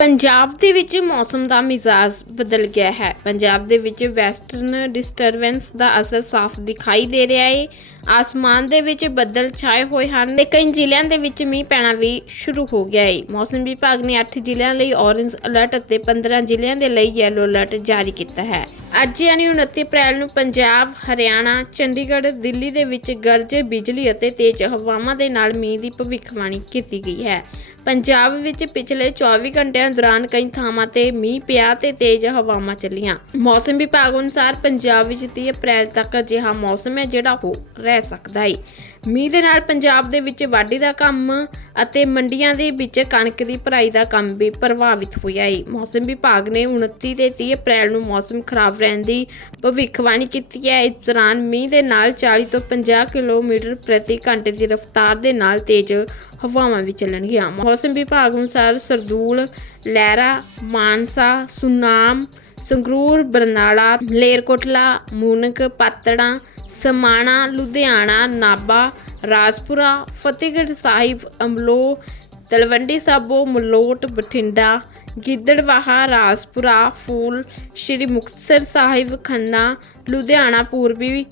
ਪੰਜਾਬ ਦੇ ਵਿੱਚ ਮੌਸਮ ਦਾ ਮਿਜ਼ਾਜ ਬਦਲ ਗਿਆ ਹੈ। ਪੰਜਾਬ ਦੇ ਵਿੱਚ ਵੈਸਟਰਨ ਡਿਸਟਰਬੈਂਸ ਦਾ ਅਸਰ ਸਾਫ਼ ਦਿਖਾਈ ਦੇ ਰਿਹਾ ਹੈ ਆਸਮਾਨ ਦੇ ਵਿੱਚ ਬੱਦਲ ਛਾਏ ਹੋਏ ਹਨ ਤੇ ਕਈ ਜ਼ਿਲ੍ਹਿਆਂ ਦੇ ਵਿੱਚ ਮੀਂਹ ਪੈਣਾ ਵੀ ਸ਼ੁਰੂ ਹੋ ਗਿਆ ਹੈ ਮੌਸਮ ਵਿਭਾਗ ਨੇ 8 ਜ਼ਿਲ੍ਹਿਆਂ ਲਈ ਔਰੇਂਜ ਅਲਰਟ ਅਤੇ 15 ਜ਼ਿਲ੍ਹਿਆਂ ਦੇ ਲਈ ਯੈਲੋ ਅਲਰਟ ਜਾਰੀ ਕੀਤਾ ਹੈ। ਅੱਜ ਯਾਨੀ 29 ਅਪ੍ਰੈਲ ਨੂੰ ਪੰਜਾਬ, ਹਰਿਆਣਾ, ਚੰਡੀਗੜ੍ਹ, ਦਿੱਲੀ ਦੇ ਵਿੱਚ ਗਰਜ, ਬਿਜਲੀ ਅਤੇ ਤੇਜ਼ ਹਵਾਵਾਂ ਦੇ ਨਾਲ ਮੀਂਹ ਦੀ ਭਵਿੱਖਬਾਣੀ ਕੀਤੀ ਗਈ ਹੈ। ਪੰਜਾਬ ਵਿੱਚ ਪਿਛਲੇ 24 ਘੰਟਿਆਂ ਦੌਰਾਨ ਕਈ ਥਾਵਾਂ ਤੇ ਮੀਂਹ ਪਿਆ ਤੇ ਤੇਜ਼ ਹਵਾਵਾਂ ਚੱਲੀਆਂ। ਮੌਸਮ ਵਿਭਾਗ ਅਨੁਸਾਰ ਪੰਜਾਬ ਵਿੱਚ 30 ਅਪ੍ਰੈਲ ਤੱਕ ਅਜਿਹਾ ਮੌਸਮ ਹੈ ਜਿਹੜਾ ਉਹ ਰਹਿ ਸਕਦਾ ਹੈ ਮੀਂਹ ਦੇ ਨਾਲ ਪੰਜਾਬ ਦੇ ਵਿੱਚ ਵਾਢੀ ਦਾ ਕੰਮ ਅਤੇ ਮੰਡੀਆਂ ਦੇ ਵਿੱਚ ਕਣਕ ਦੀ ਭਰਾਈ ਦਾ ਕੰਮ ਵੀ ਪ੍ਰਭਾਵਿਤ ਹੋਇਆ ਹੈ। ਮੌਸਮ ਵਿਭਾਗ ਨੇ 29 ਤੇ 30 ਅਪ੍ਰੈਲ ਨੂੰ ਮੌਸਮ ਖਰਾਬ ਰਹਿਣ ਦੀ ਭਵਿੱਖਬਾਣੀ ਕੀਤੀ ਹੈ। ਇਸ ਦੌਰਾਨ ਮੀਂਹ ਦੇ ਨਾਲ 40 ਤੋਂ 50 ਕਿਲੋਮੀਟਰ ਪ੍ਰਤੀ ਘੰਟੇ ਦੀ ਰਫ਼ਤਾਰ ਦੇ ਨਾਲ ਤੇਜ਼ ਹਵਾਵਾਂ ਵੀ ਚੱਲਣਗੀਆਂ। ਮੌਸਮ ਵਿਭਾਗ ਅਨੁਸਾਰ ਸਰਦੂਲ, ਲਹਿਰਾ, ਮਾਨਸਾ, ਸੁਨਾਮ ਸੰਗਰੂਰ, ਬਰਨਾਲਾ, ਲੇਰਕੋਟਲਾ, ਮੂਨਕ, ਪਾਤੜਾਂ, ਸਮਾਣਾ, ਲੁਧਿਆਣਾ ਨਾਬਾ ਰਾਜਪੁਰਾ, ਫਤਿਹਗੜ੍ਹ ਸਾਹਿਬ ਅਮਲੋ ਤਲਵੰਡੀ ਸਾਬੋ, ਮਲੋਟ, ਬਠਿੰਡਾ, ਗਿੱਦੜਵਾਹਾ, ਰਾਜਪੁਰਾ, ਫੂਲ, ਸ਼੍ਰੀ ਮੁਕਤਸਰ ਸਾਹਿਬ, ਖੰਨਾ, ਲੁਧਿਆਣਾ, ਪੂਰਬੀ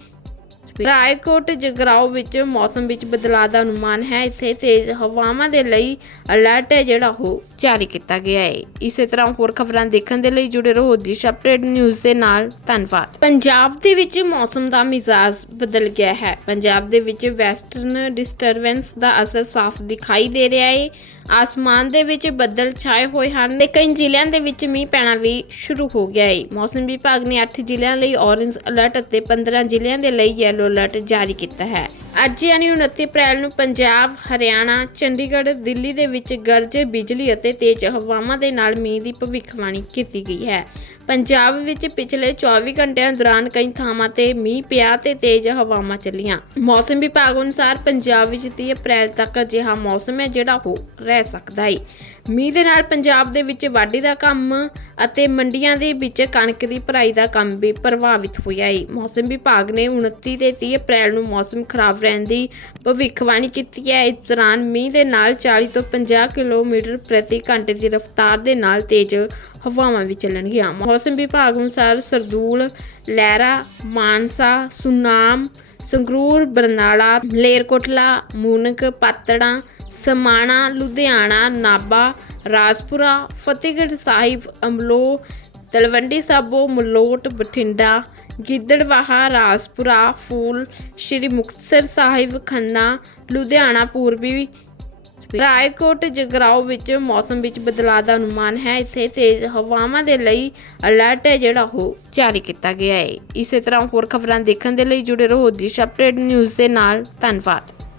ਰਾਏਕੋਟ ਜਗਰਾਓ ਵਿੱਚ ਮੌਸਮ ਵਿੱਚ ਬਦਲਾਅ ਦਾ ਅਨੁਮਾਨ ਹੈ। ਇੱਥੇ ਤੇਜ਼ ਹਵਾਵਾਂ ਦੇ ਲਈ ਅਲਰਟ ਹੈ ਜਿਹੜਾ ਉਹ ਜਾਰੀ ਕੀਤਾ ਗਿਆ ਹੈ। ਇਸੇ ਤਰ੍ਹਾਂ ਹੋਰ ਖਬਰਾਂ ਦੇਖਣ ਦੇ ਲਈ ਜੁੜੇ ਰਹੋ ਦਿਸ਼ ਅਪਡੇਟ ਨਿਊਜ਼ ਦੇ ਨਾਲ। ਧੰਨਵਾਦ। ਪੰਜਾਬ ਦੇ ਵਿੱਚ ਮੌਸਮ ਦਾ ਮਿਜ਼ਾਜ ਬਦਲ ਗਿਆ ਹੈ। ਪੰਜਾਬ ਦੇ ਵਿੱਚ ਵੈਸਟਰਨ ਡਿਸਟਰਬੈਂਸ ਦਾ ਅਸਰ ਸਾਫ਼ ਦਿਖਾਈ ਦੇ ਰਿਹਾ ਹੈ। ਆਸਮਾਨ ਦੇ ਵਿੱਚ ਬੱਦਲ ਛਾਏ ਹੋਏ ਹਨ ਤੇ ਕਈ ਜ਼ਿਲ੍ਹਿਆਂ ਦੇ ਵਿੱਚ ਮੀਂਹ ਪੈਣਾ ਵੀ ਸ਼ੁਰੂ ਹੋ ਗਿਆ ਹੈ। ਮੌਸਮ ਵਿਭਾਗ ਨੇ 8 ਜ਼ਿਲ੍ਹਿਆਂ ਲਈ ਔਰੇਂਜ ਅਲਰਟ ਅਤੇ 15 ਜ਼ਿਲ੍ਹਿਆਂ ਦੇ ਲਈ ਯੈਲੋ ਅਲਰਟ ਜਾਰੀ ਕੀਤਾ ਹੈ। ਅੱਜ ਯਾਨੀ 29 ਅਪ੍ਰੈਲ ਨੂੰ ਪੰਜਾਬ, ਹਰਿਆਣਾ, ਚੰਡੀਗੜ੍ਹ, ਦਿੱਲੀ ਦੇ ਵਿੱਚ ਗਰਜ, ਬਿਜਲੀ ਅਤੇ ਤੇਜ਼ ਹਵਾਵਾਂ ਦੇ ਨਾਲ ਮੀਂਹ ਦੀ ਭਵਿੱਖਬਾਣੀ ਕੀਤੀ ਗਈ ਹੈ। ਪੰਜਾਬ ਵਿੱਚ ਪਿਛਲੇ 24 ਘੰਟਿਆਂ ਦੌਰਾਨ ਕਈ ਥਾਵਾਂ ਤੇ ਮੀਂਹ ਪਿਆ ਤੇ ਤੇਜ਼ ਹਵਾਵਾਂ ਚੱਲੀਆਂ। ਮੌਸਮ ਵਿਭਾਗ ਅਨੁਸਾਰ ਪੰਜਾਬ ਵਿੱਚ 30 ਅਪ੍ਰੈਲ ਤੱਕ ਅਜਿਹਾ ਮੌਸਮ ਹੈ ਜਿਹੜਾ ਉਹ ਰਹਿ ਸਕਦਾ ਹੈ ਮੀਂਹ ਦੇ ਨਾਲ ਪੰਜਾਬ ਦੇ ਵਿੱਚ ਵਾਢੀ ਦਾ ਕੰਮ ਅਤੇ ਮੰਡੀਆਂ ਦੇ ਵਿੱਚ ਕਣਕ ਦੀ ਭਰਾਈ ਦਾ ਕੰਮ ਵੀ ਪ੍ਰਭਾਵਿਤ ਹੋਇਆ ਹੈ ਮੌਸਮ ਵਿਭਾਗ ਨੇ 29 ਤੇ 30 ਅਪ੍ਰੈਲ ਨੂੰ ਮੌਸਮ ਖਰਾਬ ਰਹਿਣ ਦੀ ਭਵਿੱਖਬਾਣੀ ਕੀਤੀ ਹੈ। ਇਸ ਦੌਰਾਨ ਮੀਂਹ ਦੇ ਨਾਲ 40 ਤੋਂ 50 ਕਿਲੋਮੀਟਰ ਪ੍ਰਤੀ ਘੰਟੇ ਦੀ ਰਫ਼ਤਾਰ ਦੇ ਨਾਲ ਤੇਜ਼ ਹਵਾਵਾਂ ਵੀ ਚੱਲਣਗੀਆਂ। ਮੌਸਮ ਵਿਭਾਗ ਅਨੁਸਾਰ ਸਰਦੂਲ, ਲਹਿਰਾ, ਮਾਨਸਾ, ਸੁਨਾਮ ਸੰਗਰੂਰ, ਬਰਨਾਲਾ, ਲੇਰਕੋਟਲਾ, ਮੂਨਕ, ਪਾਤੜਾਂ, ਸਮਾਣਾ, ਲੁਧਿਆਣਾ ਨਾਬਾ ਰਾਜਪੁਰਾ, ਫਤਿਹਗੜ੍ਹ ਸਾਹਿਬ, ਅਮਲੋ, ਤਲਵੰਡੀ ਸਾਬੋ, ਮਲੋਟ, ਬਠਿੰਡਾ, ਗਿੱਦੜਵਾਹਾ, ਰਾਜਪੁਰਾ, ਫੂਲ, ਸ਼੍ਰੀ ਮੁਕਤਸਰ ਸਾਹਿਬ, ਖੰਨਾ, ਲੁਧਿਆਣਾ, ਪੂਰਬੀ ਰਾਏਕੋਟ ਜਗਰਾਓ ਵਿੱਚ ਮੌਸਮ ਵਿੱਚ ਬਦਲਾਅ ਦਾ ਅਨੁਮਾਨ ਹੈ। ਇੱਥੇ ਤੇਜ਼ ਹਵਾਵਾਂ ਦੇ ਲਈ ਅਲਰਟ ਹੈ ਜਿਹੜਾ ਉਹ ਜਾਰੀ ਕੀਤਾ ਗਿਆ ਹੈ। ਇਸੇ ਤਰ੍ਹਾਂ ਹੋਰ ਖਬਰਾਂ ਦੇਖਣ ਦੇ ਲਈ ਜੁੜੇ ਰਹੋ ਦਿਸ਼ ਅਪਡੇਟ ਨਿਊਜ਼ ਦੇ ਨਾਲ। ਧੰਨਵਾਦ।